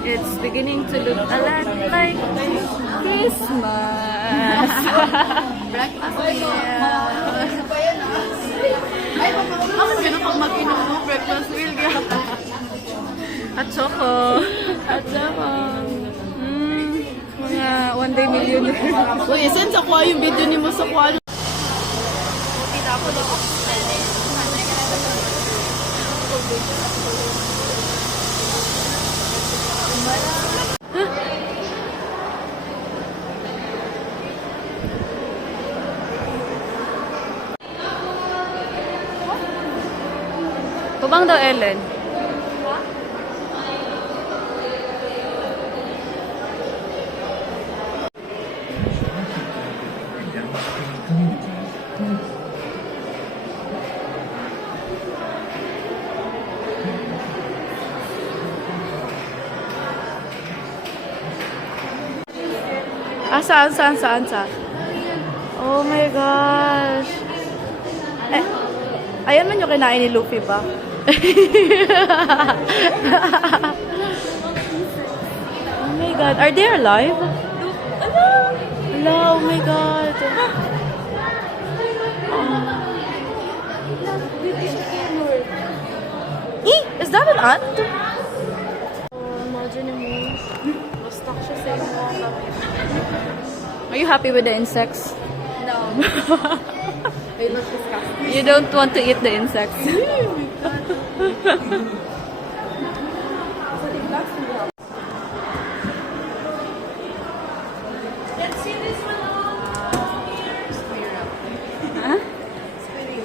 It's beginning to look a lot like Christmas. Breakfast meal. Ay, ako ganun pag mag-inom mo, breakfast meal. At choco. At naman. Mga one day millionaire. Uy, since ako yung video ni mo sa kwalo. Tubang daw, Ellen. Saan? Oh my gosh. Ayan man yung kinain ni Luffy ba? Oh my god. Are they alive? Hello, oh my god. Is that an ant? Imagine mo. Basta siya sa inyo. Are you happy with the insects? No. They look disgusting. You don't want to eat the insects. Let's see this one. Huh?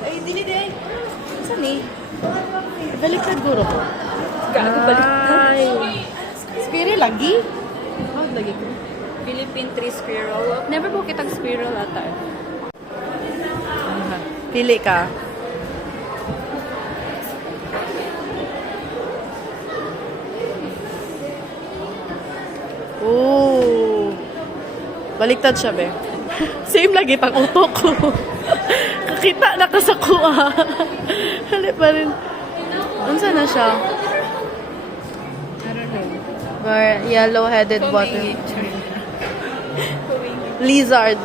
Ay, dili din. Saan eh? Baliktad guro ko. Gago baliktad. Spiri lagi? Oh, lagi ko. Philippine tree squirrel. Never po kitang squirrel ata. Pili ka. Oh. Baliktad siya, be. Same lagi pang utok ko. Kakita na ka sa kuha. Hali pa rin. Unsa na siya? I don't know. Yellow-headed water. Lizard.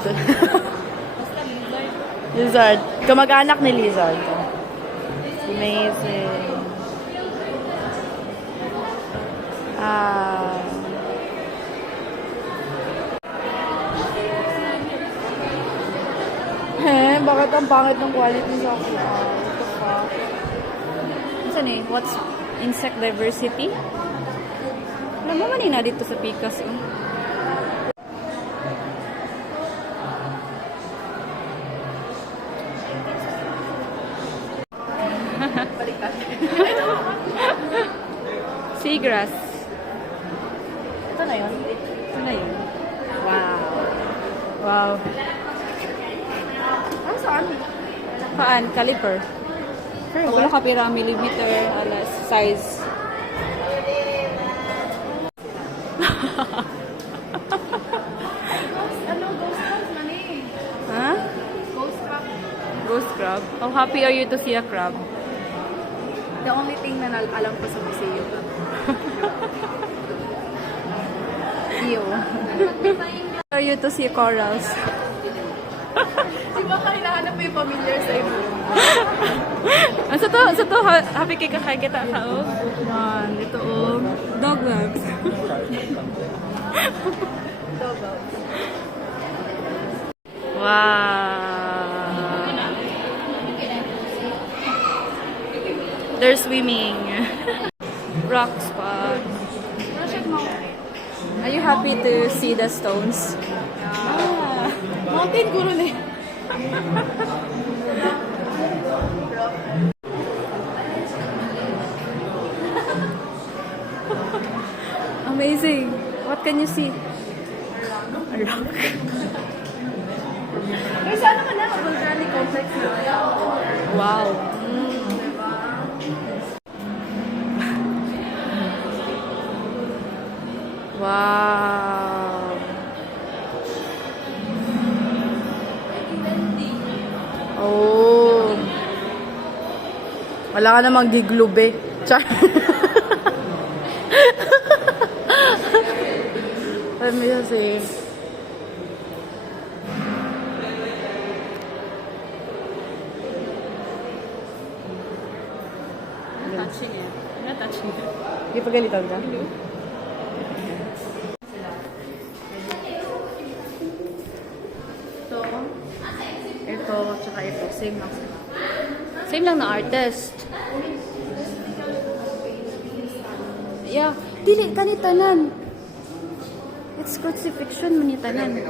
Lizard. Kamag-anak ni lizard. Amazing. Bakit ang pangit ng quality sa akin? What the fuck? Saan eh? What's insect diversity? Alam mo man na dito sa Picas. Seagrass. Ito na yun. Ito na yun. Wow. Wow. Ano saan? Paan? Caliper. Wala ka pira millimeter alas size. Ano? Ghost crab man eh. Huh? Ghost crab. Ghost crab? How happy are you to see a crab? The only thing na alam ko sa museo. Ew. Are you to see corals? Di ba ka hinahanap mo yung familiar sa iyo? Sa to, happy kay kakagita ka, oh. Man, ito, oh. Dog legs. Wow. They're swimming. Rock spot. Are you happy to see the stones? Mountain guro na eh. Amazing. What can you see? A rock. Eh, saan naman na? Volcanic complex na. Wow. Wow. Oh. Wala ka namang giglube. Char. mo kasi. Touching eh. Not touching eh. Di pagalitan ka? Ito, tsaka ito. Same lang sila. Same lang na artist. Yeah. Dili, kanitanan. It's crucifixion manitanan.